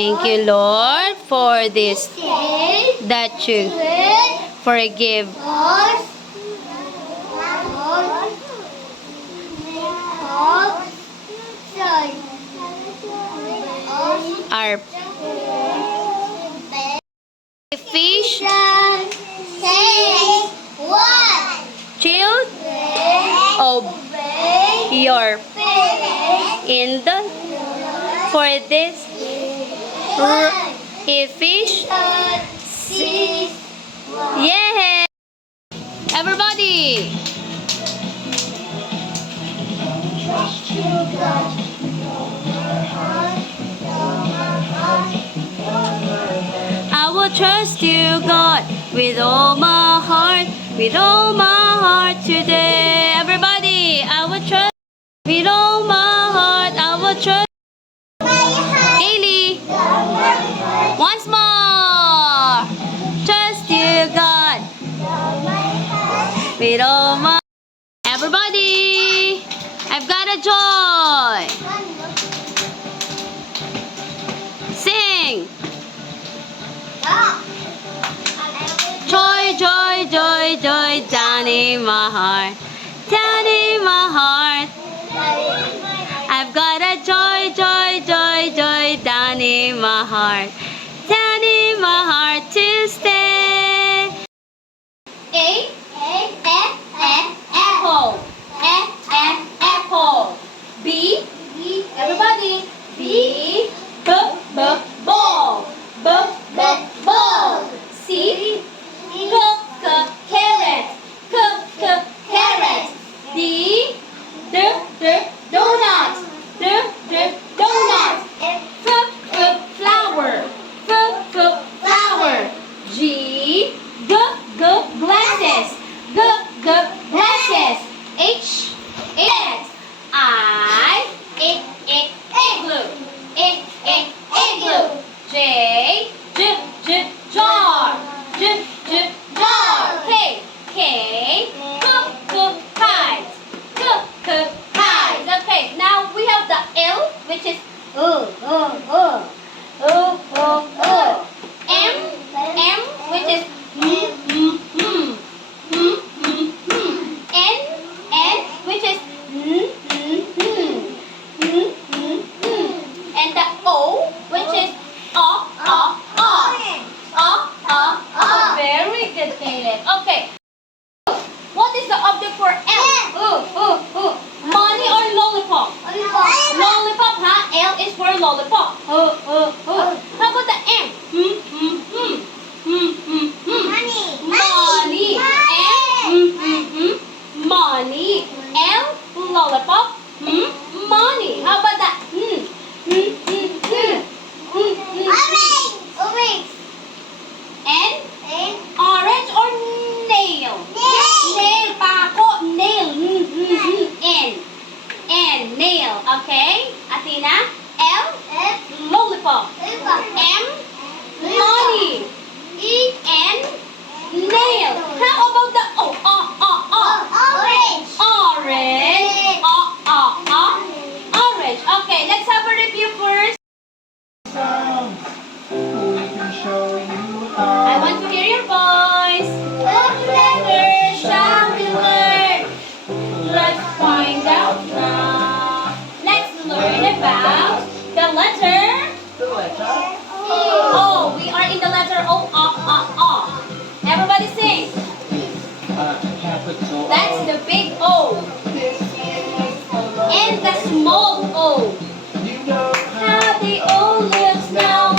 Thank you, Lord, for this that you forgive our fish, child of your in the for this fish. Yeah, everybody. I will trust you, God, with all my heart today. Everybody, I will trust with all my heart. I will trust daily. Once more, trust you, God, with all my. Everybody, I've got a joy. Sing. Joy, joy, joy, joy, down in my heart, down in my heart. I've got a joy, joy, joy, joy, down in my heart, down in my heart to stay. Apple, apple. B, everybody. B, ball, ball. C, carrot, carrot. D, donut, donut. Flower, flower. G, glasses, glasses. H, I, igloo, igloo. J, jar, jar. K, kite, kite. Okay, now we have the L, which is M, which is N, which is and the O, which is Very good, Caleb. Okay. What is the object for L? Money or lollipop? Lollipop, huh? L is for lollipop. How about the M? Money. M. Money. L, lollipop. Money. How about that? N, orange or nail? Nail, pako, nail. N, nail. Okay, Athena. L, lollipop. M, money. N, nail. How about the O? Orange. Orange. Okay, let's have a review first. I want to hear your voice. What letter shall we learn? Let's find out now. Let's learn about the letter. O. We are in the letter O. Everybody sing. That's the big O. And the small O. How the O looks now.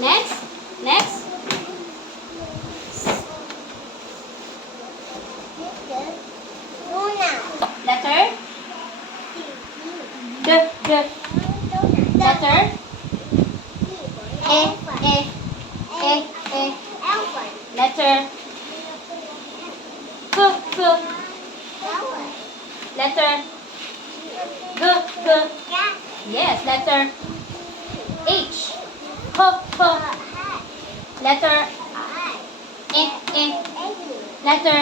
Next. Next. Letter. D. Letter. E. Letter. K. Letter. G. Yes, letter H. H. Letter E. Letter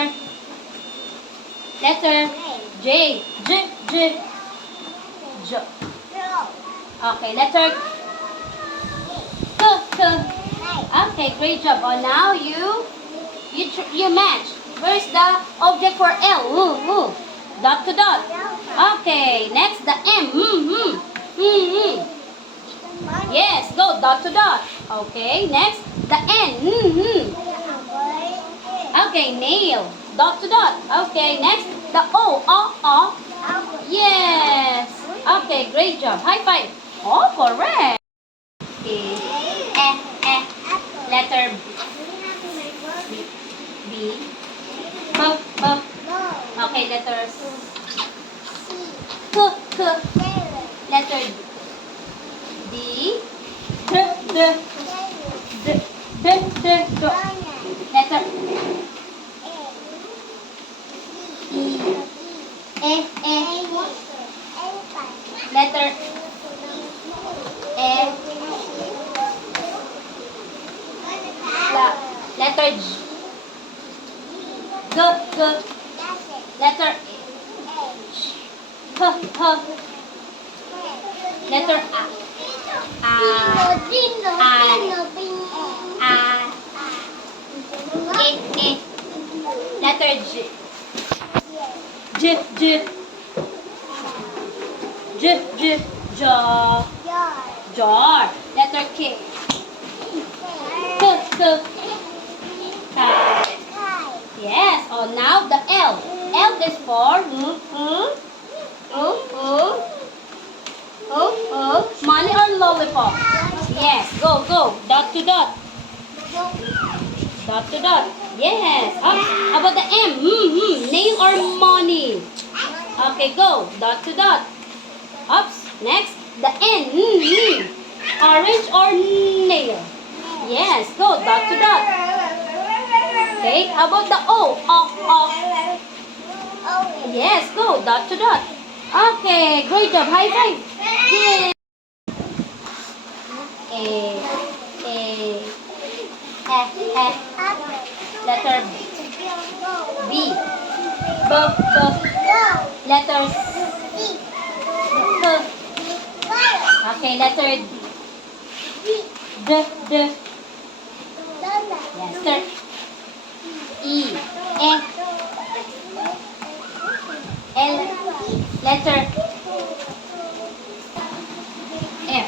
J. J. Okay, letter K. Okay, great job. Oh, now you match. Where's the object for L? Dot to dot. Okay, next the M. Yes, go dot to dot. Okay, next the N. Okay, nail. Dot to dot. Okay, next the O. Yes. Okay, great job. High five. Oh, correct. Okay. Letter B. B. Okay, letters K. Letter D. D. Letter E. Letter E. Letter G. Letter H. Letter Letter Jar. Letter K. Yes. Oh, now the L. L is for money or lollipop. Yes. Go. Dot to dot. Dot to dot. Yes. How about the M? Nail or money? Okay, go. Dot to dot. Oops. Next, the N. Orange or nail? Yes. Go. Dot to dot. Okay. How about the O? Yes. Go. Dot to dot. Okay. Great job. High five. Yes. Letter B. Letter C. Okay, letter D. Yes, E. L. Letter F.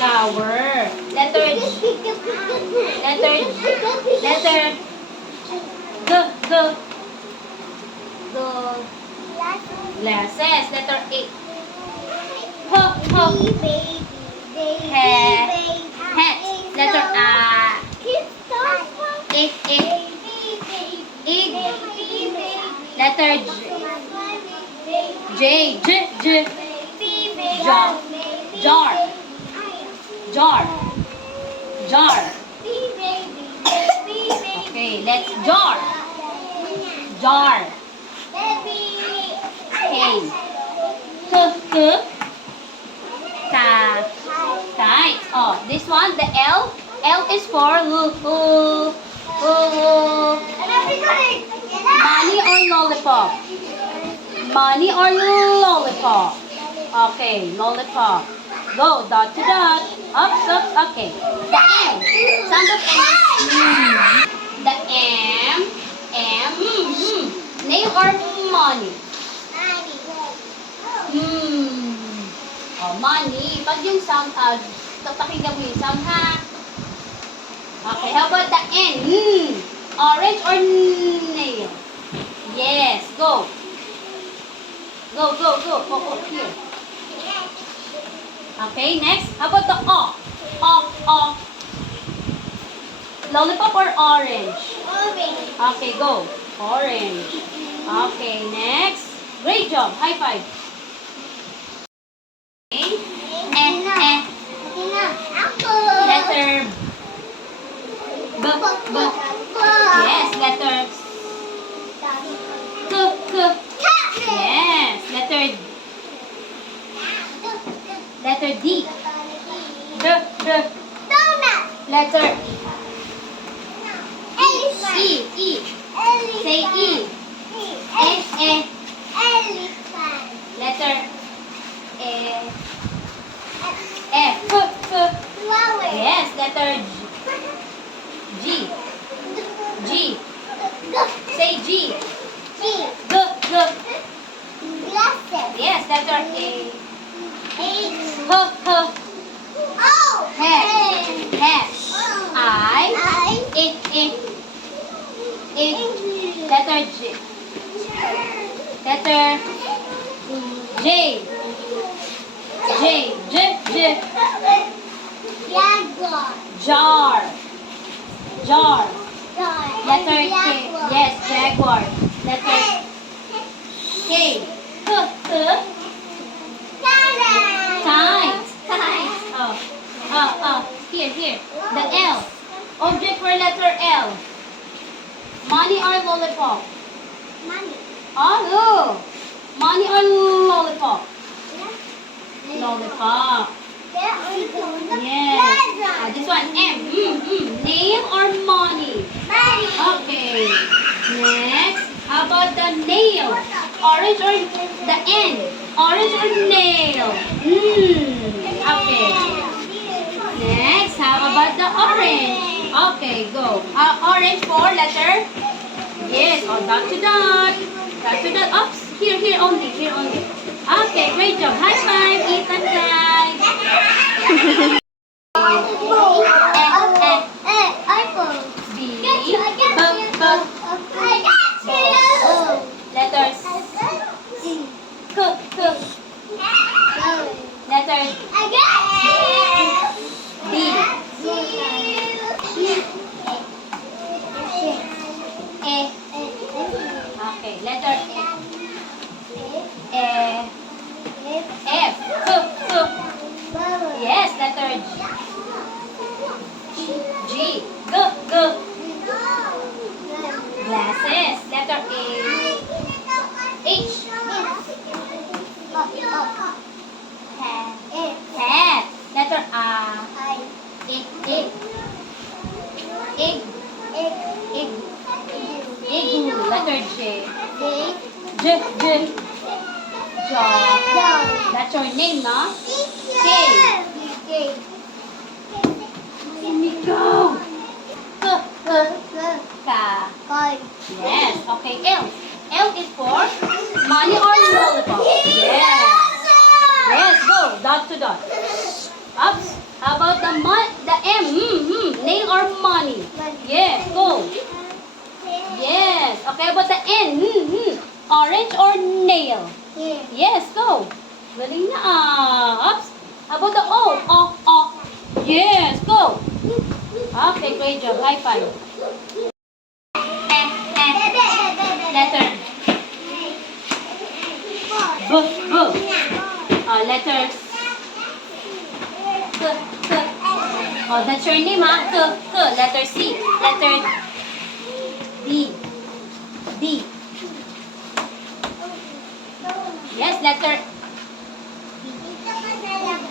Flower. Letter G. Letter G. Glasses. Letter A. Hat. Letter A. Egg. Letter J. Jar. Okay, let's jar. K. Kite. Oh, this one, the L. L is for money or lollipop. Money or lollipop. Okay, lollipop. Go, dot to dot. Up. Okay. The M. Sound of M. The M. Name or money? Oh, money. Pag yung sound, pakinggan mo yung sound, ha? Okay, how about the N? Orange or nail? Yes, go. Go, go, go. Oh, here. Okay, next. How about the O? O. Lollipop or orange? Orange. Okay, go. Orange. Okay, next. Great job. High five. Okay. Apple. Letter B. Yes, letter K. Yes, letter D. D. Donut. Letter Elephant. E. Say E. E. Elephant. Letter F. Flower. Yes, letter G. Say G. G. G. Glasses. Yes, letter A. H. H. O. Hat. I. Letter J. Letter J. Jaguar. Jar. Letter K. Yes, jaguar. Letter K. Times. Oh. Here. The L. Object for letter L. Money or lollipop? Money. Oh, money or lollipop? Lollipop. Yes. This one, M. Nail or money? Okay. Next, how about the nail? Orange or the N? Orange or nail? Okay. Next, how about the orange? Okay, go. Orange for letter? Yes, dot to dot. Dot to dot. Oops, here only. Okay, great job. High five, Ethan guys. B. Letters. K. Letter D. E. Okay, letter F. Yes, letter G. G. Glasses. Letter A. H. Hat. Letter A. Egg. Igloo. Letter J. Jaw. That's your name, no? K. Miko. Ka. Yes. Okay. L. L is for money or lollipop. Yes. Yes. Go. Dot to dot. Ups. How about the M? Nail or money? Yes. Go. Yes. Okay. How about the N? Orange or nail? Yes. Go. Galing na. Ups. How about the O? O. Yes. Go. Okay. Great job. High five. Letter B. Letter K. Oh, that's your name, ha? K. Letter C. Letter D. Yes, letter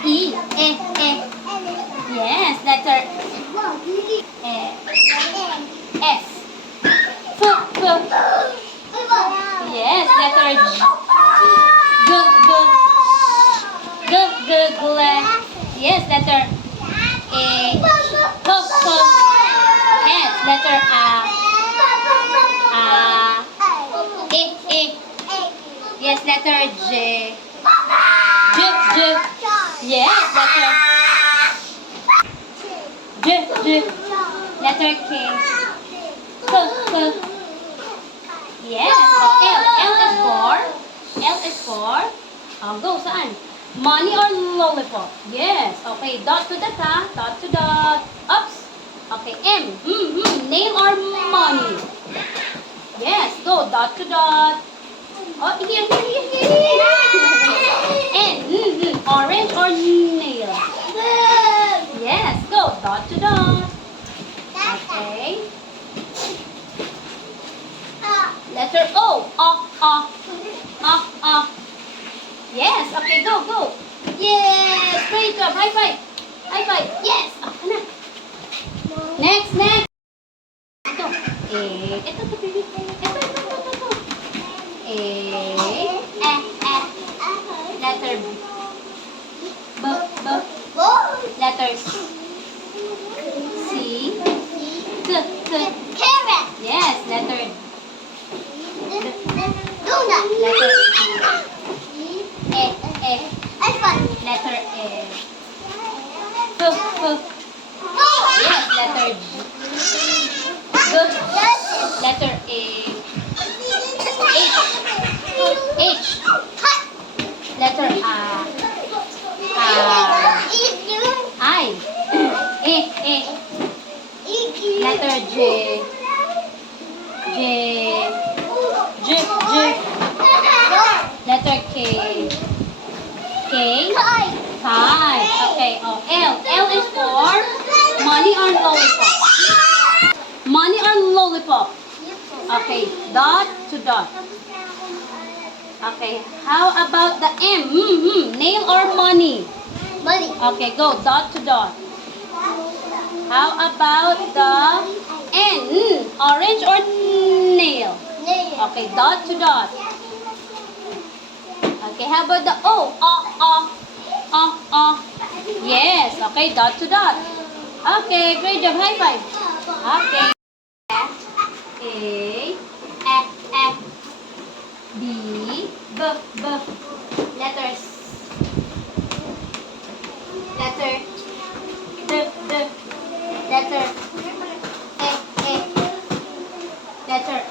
E. Yes, letter S. F. Yes, letter G. Yes, letter A. Yes, letter A. Yes, letter J. Yes, letter letter K. Yes. L is for L is for, go, saan? Money or lollipop? Yes. Okay, dot to dot ha. Dot to dot. Oops. Okay, M. Nail or money? Yes, go, dot to dot. Oh, here. N. Orange or nail? Yes, go, dot to dot. Okay. Letter O. Yes. Okay, go. Yes. Great job. High five. High five. Yes. Ako na. Next. Ito. Ito. Letter B. Letter C. Carrot. Yes. Letter Donut. Letter E. Elephant. Letter E. Yes. Letter G. Letter A. H. Letter I. Letter J. Letter K. Kite. Okay. Oh, L is for money or lollipop. Money or lollipop. Okay. Dot to dot. Okay. How about the M? Nail or money? Money. Okay. Go. Dot to dot. How about the N? Orange or nail? Okay, dot to dot. Okay, how about the O? Yes, okay, dot to dot. Okay, great job. High five. Okay. F, B, B. Letters. Letter D. Letter E. Letter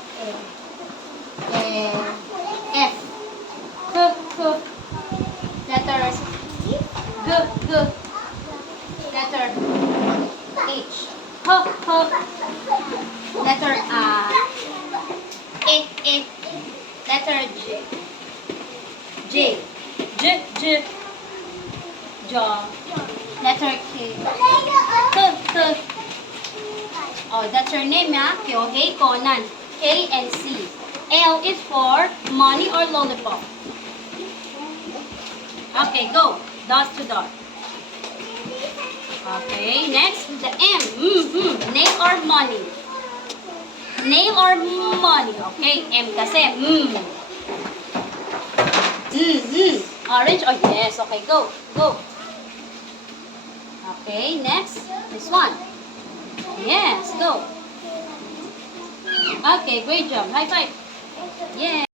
F. Letters G. Letter H. Letter E. Letter J. Jaw. Letter K. Oh, that's your name, ha? Kyohei Konan. K and C. L is for money or lollipop. Okay, go. Dot to dot. Okay, next, the M. Nail or money? Nail or money? Okay, M kasi. Orange or yes. Okay, go. Okay, next. This one. Yes, go. Okay, great job. High five. Yeah.